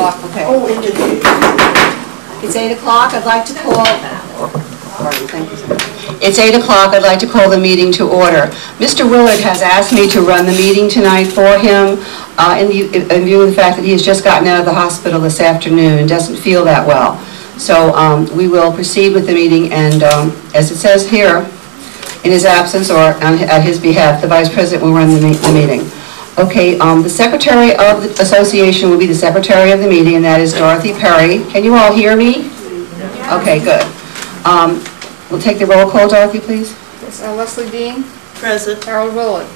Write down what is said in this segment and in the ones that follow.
o'clock. Okay. Oh, indeed. It's 8 o'clock. I'd like to call. Thank you, sir. It's 8 o'clock. I'd like to call the meeting to order. Mr. Willard has asked me to run the meeting tonight for him in view of the fact that he has just gotten out of the hospital this afternoon and doesn't feel that well. So we will proceed with the meeting, and as it says here, in his absence or at his behalf, the Vice President will run the meeting. Okay, the Secretary of the Association will be the Secretary of the meeting, and that is Dorothy Perry. Can you all hear me? Okay, good. We'll take the roll call, Dorothy, please. Yes, Leslie Dean. Present. Harold Willard.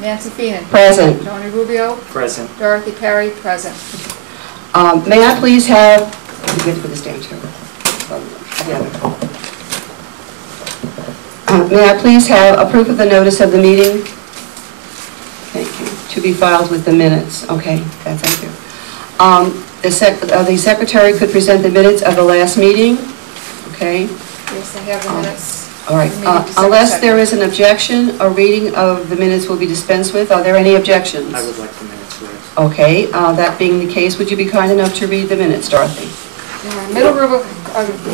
Nancy Feenan. Present. Tony Rubio. Present. Dorothy Perry. Present. May I please have, you get to put this down too. May I please have a proof of the notice of the meeting? Thank you. To be filed with the minutes. Okay, thank you. The Secretary could present the minutes of the last meeting. Okay. Yes, I have the minutes. All right. Unless there is an objection, a reading of the minutes will be dispensed with. Are there any objections? I would like the minutes read. Okay. That being the case, would you be kind enough to read the minutes, Dorothy? Middle River,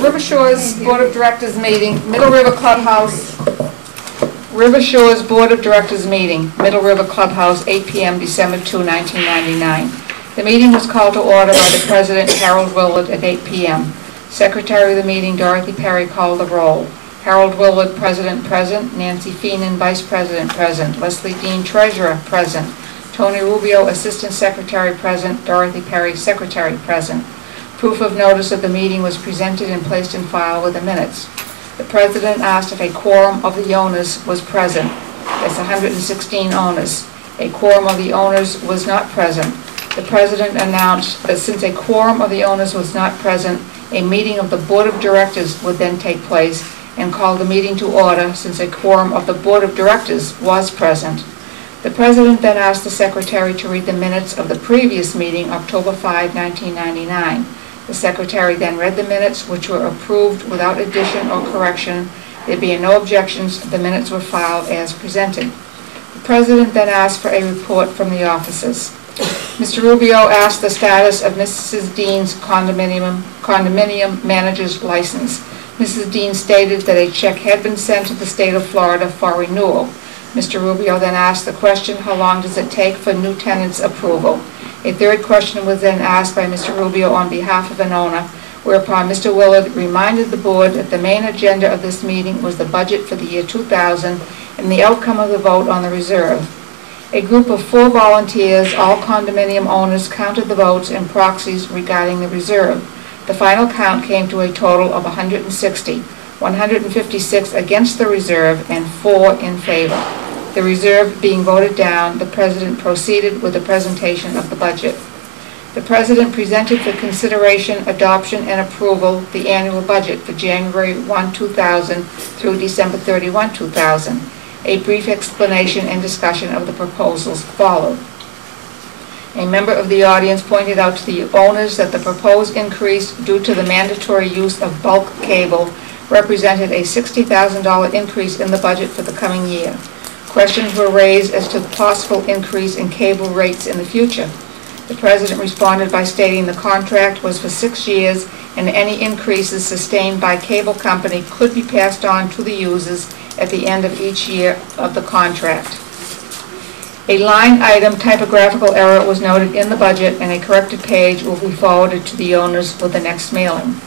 River Shores Board of Directors meeting, Middle River Clubhouse, River Shores Board of Directors meeting, Middle River Clubhouse, 8 p.m., December 2, 1999. The meeting was called to order by the President, Harold Willard, at 8 p.m. Secretary of the meeting, Dorothy Perry, called the roll. Harold Willard, President, present. Nancy Feenan, Vice President, present. Leslie Dean, Treasurer, present. Tony Rubio, Assistant Secretary, present. Dorothy Perry, Secretary, present. Proof of notice of the meeting was presented and placed in file with the minutes. The President asked if a quorum of the owners was present. That's 116 owners. A quorum of the owners was not present. The President announced that since a quorum of the owners was not present, a meeting of the Board of Directors would then take place, and called the meeting to order since a quorum of the Board of Directors was present. The President then asked the Secretary to read the minutes of the previous meeting, October 5, 1999. The Secretary then read the minutes, which were approved without addition or correction. There being no objections, the minutes were filed as presented. The President then asked for a report from the officers. Mr. Rubio asked the status of Mrs. Dean's condominium manager's license. Mrs. Dean stated that a check had been sent to the state of Florida for renewal. Mr. Rubio then asked the question, how long does it take for new tenants' approval? A third question was then asked by Mr. Rubio on behalf of an owner, whereupon Mr. Willard reminded the board that the main agenda of this meeting was the budget for the year 2000 and the outcome of the vote on the reserve. A group of 4 volunteers, all condominium owners, counted the votes and proxies regarding the reserve. The final count came to a total of 160, 156 against the reserve and 4 in favor. The reserve being voted down, the President proceeded with the presentation of the budget. The President presented for consideration, adoption, and approval the annual budget for January 1, 2000 through December 31, 2000. A brief explanation and discussion of the proposals followed. A member of the audience pointed out to the owners that the proposed increase due to the mandatory use of bulk cable represented a $60,000 increase in the budget for the coming year. Questions were raised as to the possible increase in cable rates in the future. The President responded by stating the contract was for 6 years and any increases sustained by cable company could be passed on to the users at the end of each year of the contract. A line item typographical error was noted in the budget, and a corrected page will be forwarded to the owners with the next mailing.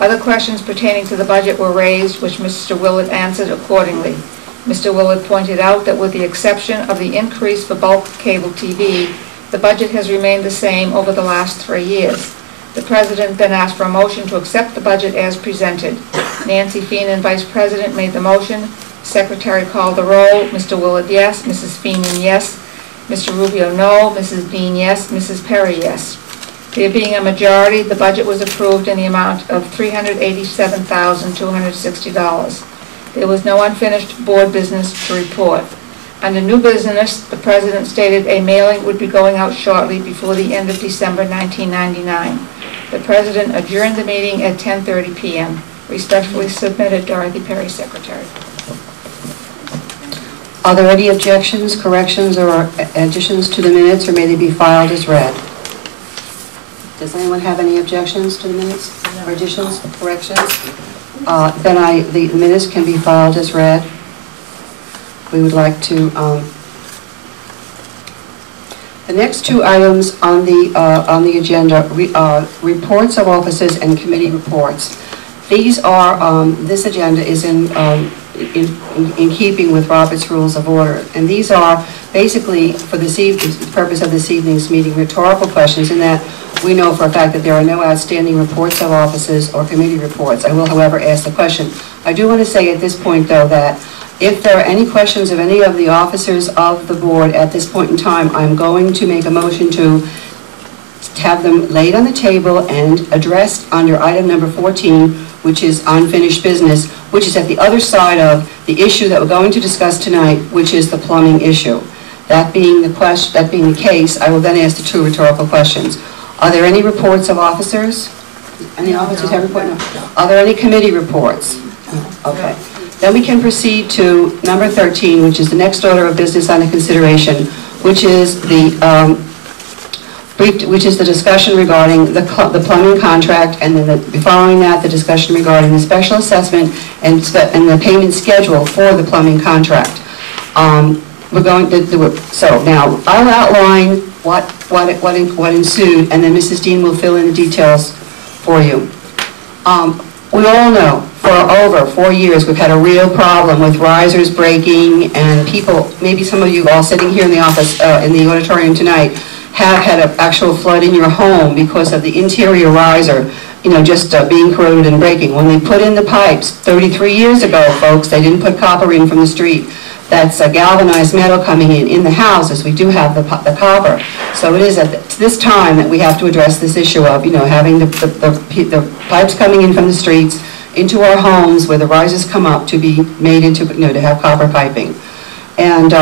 Other questions pertaining to the budget were raised, which Mr. Willard answered accordingly. Mr. Willard pointed out that with the exception of the increase for bulk cable TV, the budget has remained the same over the last 3 years. The President then asked for a motion to accept the budget as presented. Nancy Feenan, Vice President, made the motion. Secretary called the roll. Mr. Willard, yes. Mrs. Feenan, yes. Mr. Rubio, no. Mrs. Dean, yes. Mrs. Perry, yes. There being a majority, the budget was approved in the amount of $387,260. There was no unfinished board business to report. Under new business, the President stated a mailing would be going out shortly before the end of December 1999. The President adjourned the meeting at 10:30 p.m. Respectfully submitted, Dorothy Perry, Secretary. Are there any objections, corrections, or additions to the minutes, or may they be filed as read? Does anyone have any objections to the minutes, or additions, corrections? Then the minutes can be filed as read. We would like to, the next two items on the agenda are reports of officers and committee reports. These are, this agenda is in keeping with Robert's Rules of Order, and these are basically, for the purpose of this evening's meeting, rhetorical questions, in that we know for a fact that there are no outstanding reports of officers or committee reports. I will, however, ask the question. I do want to say at this point, though, that if there are any questions of any of the officers of the board at this point in time, I'm going to make a motion to have them laid on the table and addressed under item number 14, which is unfinished business, which is at the other side of the issue that we're going to discuss tonight, which is the plumbing issue. That being the case, I will then ask the two rhetorical questions. Are there any reports of officers? Any officers have a report? No. Are there any committee reports? No. Okay. Then we can proceed to number 13, which is the next order of business under consideration, which is the discussion regarding the plumbing contract, and then following that, the discussion regarding the special assessment and the payment schedule for the plumbing contract. We're going to do it. So now I'll outline what ensued, and then Mrs. Dean will fill in the details for you. We all know for over 4 years we've had a real problem with risers breaking, and people, maybe some of you all sitting here in the office, in the auditorium tonight, have had an actual flood in your home because of the interior riser, just being corroded and breaking. When they put in the pipes 33 years ago, folks, they didn't put copper in from the street. That's a galvanized metal coming in the houses. We do have the copper. So it is at this time that we have to address this issue of, having the pipes coming in from the streets into our homes where the risers come up to be made into, to have copper piping. And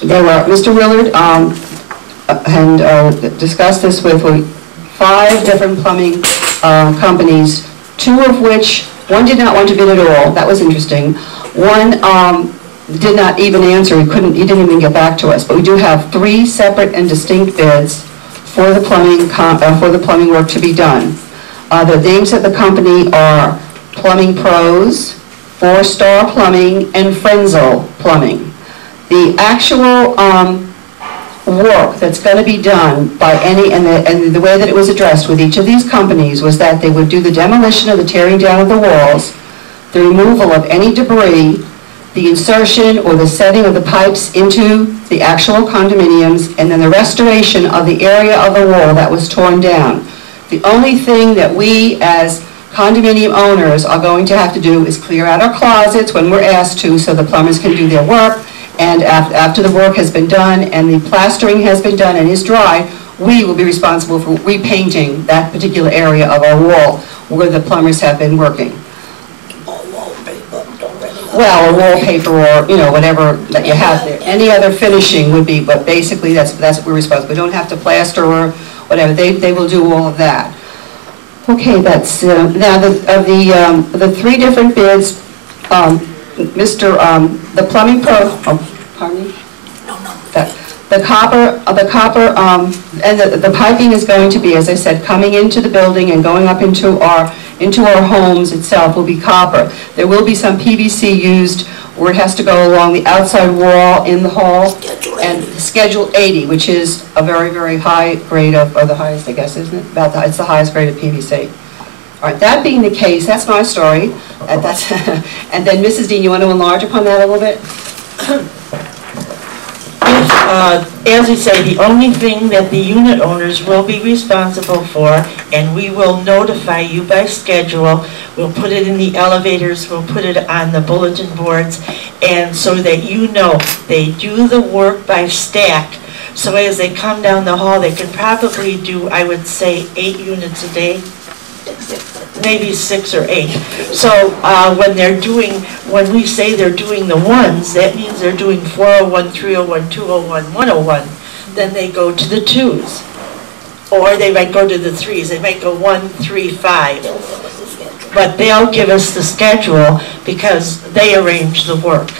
Mr. Willard discussed this with 5 different plumbing companies, 2 of which, one did not want to bid at all. That was interesting. One did not even answer. He didn't even get back to us. But we do have 3 separate and distinct bids for the plumbing work to be done. The names of the company are Plumbing Pros, 4-Star Plumbing, and Frenzel Plumbing. The actual work that's going to be done by and the way that it was addressed with each of these companies was that they would do the demolition of the tearing down of the walls, the removal of any debris, the insertion or the setting of the pipes into the actual condominiums, and then the restoration of the area of the wall that was torn down. The only thing that we as condominium owners are going to have to do is clear out our closets when we're asked to, so the plumbers can do their work. And after the work has been done and the plastering has been done and is dry, we will be responsible for repainting that particular area of our wall where the plumbers have been working. Well, a wallpaper or, whatever that you have there. Any other finishing would be, but basically that's what we're responsible. We don't have to plaster or whatever. They will do all of that. Okay, that's, now the 3 different bids, the Plumbing Pro, pardon me? No. The copper, and the piping is going to be, as I said, coming into the building and going up into our homes itself will be copper. There will be some PVC used where it has to go along the outside wall in the hall. And Schedule 80, which is a very, very high grade of, or the highest, I guess, isn't it? It's the highest grade of PVC. All right, that being the case, that's my story. And then Mrs. Dean, you want to enlarge upon that a little bit? As I say, the only thing that the unit owners will be responsible for, and we will notify you by schedule, we'll put it in the elevators, we'll put it on the bulletin boards, and so that they do the work by stack. So as they come down the hall, they can probably do, I would say, 8 units a day. Maybe 6 or 8. So when we say they're doing the 1s, that means they're doing 401, 301, 201, 101. Then they go to the 2s. Or they might go to the 3s. They might go 1, 3, 5. But they'll give us the schedule because they arrange the work.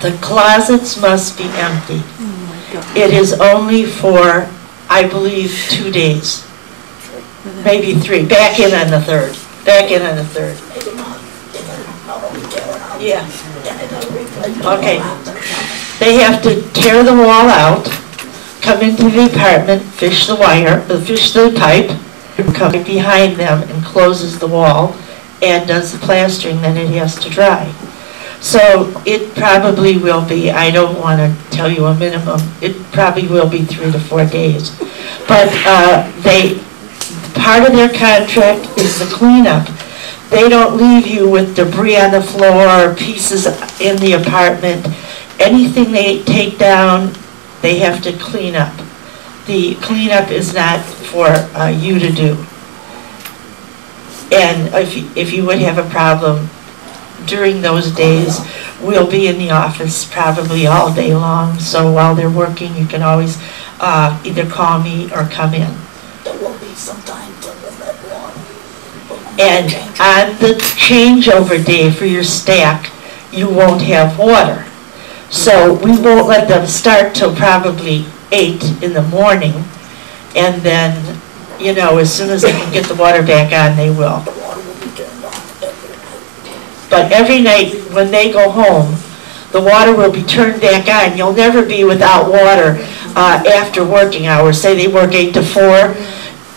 The closets must be empty. It is only for, I believe, 2 days, maybe 3, back in on the 3rd, back in on the 3rd. Yeah. Okay. They have to tear the wall out, come into the apartment, fish the wire, fish the pipe, come behind them and closes the wall and does the plastering, then it has to dry. So it probably will be, I don't want to tell you a minimum, it probably will be 3 to 4 days. But part of their contract is the cleanup. They don't leave you with debris on the floor or pieces in the apartment. Anything they take down, they have to clean up. The cleanup is not for you to do. And if you would have a problem during those days, we'll be in the office probably all day long. So while they're working, you can always either call me or come in. There will be some time to let water. And on the changeover day for your stack, you won't have water. So we won't let them start till probably 8 in the morning. And then, you know, as soon as they can get the water back on, they will. The water will be turned on every night. But every night when they go home, the water will be turned back on. You'll never be without water after working hours. Say they work 8 to 4.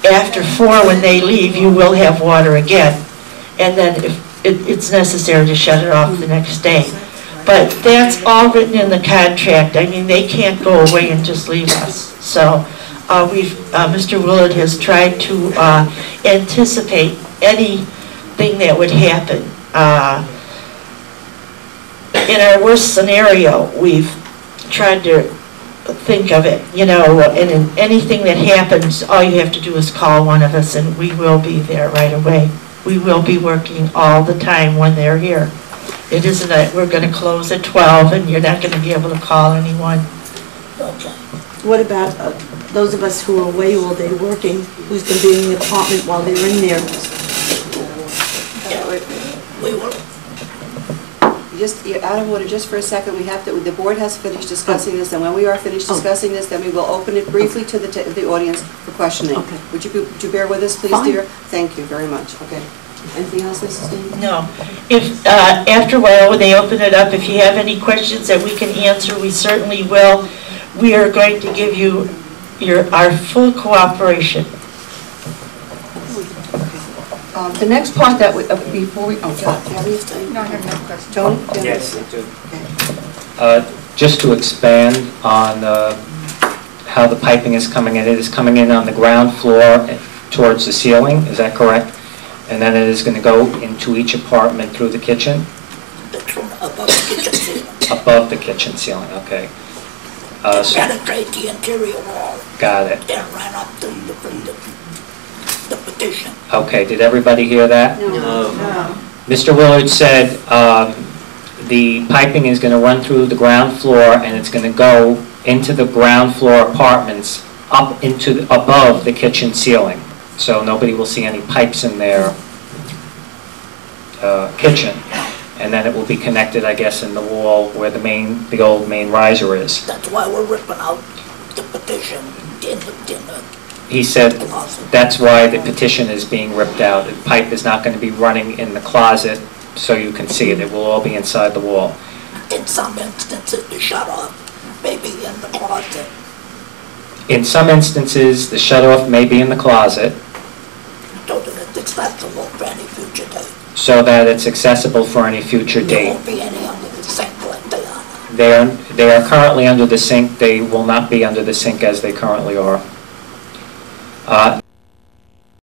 After 4, when they leave, you will have water again. And then if it's necessary to shut it off the next day. But that's all written in the contract. I mean, they can't go away and just leave us. So Mr. Willard has tried to anticipate anything that would happen. In our worst scenario, we've tried to think of it, you know, and in anything that happens, all you have to do is call one of us and we will be there right away. We will be working all the time when they're here. It isn't that we're going to close at 12 and you're not going to be able to call anyone. Okay. What about those of us who are away all day working, who's going to be in the apartment while they're in there? We will. You're out of order just for a second. We have to, the board has finished discussing this, and when we are finished discussing this, then we will open it briefly to the audience for questioning. Okay. Would you bear with us, please, Fine. dear? Thank you very much. Okay. Anything else, Mrs. Dean? No. If, after a while, when they open it up, if you have any questions that we can answer, we certainly will. We are going to give you our full cooperation. The next part that we, before we, oh, Gary? No, I have no question. Tony? Yes, I do. Just to expand on how the piping is coming in, it is coming in on the ground floor towards the ceiling, is that correct? And then it is going to go into each apartment through the kitchen? Above the kitchen ceiling. Above the kitchen ceiling, okay. So, Penetrate the interior wall. got it. Then run up to the petition. Okay, did everybody hear that? No. Mr. Willard said the piping is going to run through the ground floor and it's going to go into the ground floor apartments up into above the kitchen ceiling. So nobody will see any pipes in their kitchen. And then it will be connected, I guess, in the wall where the old main riser is. That's why we're ripping out the petition in the He said that's why the petition is being ripped out. The pipe is not going to be running in the closet so you can see it. It will all be inside the wall. In some instances, the shut-off may be in the closet. In some instances, the shut-off may be in the closet So that it's accessible for any future date. so that it's accessible for any future There date. won't be any under the sink like they are. They are currently under the sink. They will not be under the sink as they currently are.